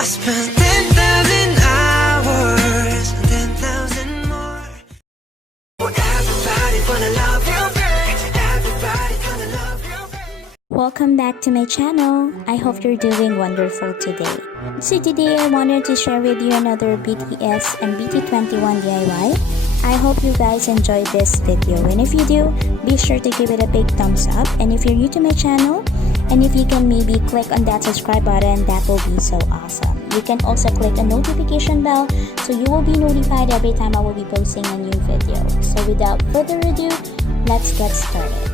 I spent 10,000 hours, 10,000 more. Everybody wanna love you, babe. Everybody gonna love you, babe. Welcome back to my channel. I hope you're doing wonderful today. So today I wanted to share with you another BTS and BT21 DIY. I hope you guys enjoyed this video, and if you do, be sure to give it a big thumbs up. And if you're new to my channel, and if you can maybe click on that subscribe button, that will be so awesome. You can also click a notification bell so you will be notified every time I will be posting a new video. So without further ado, let's get started.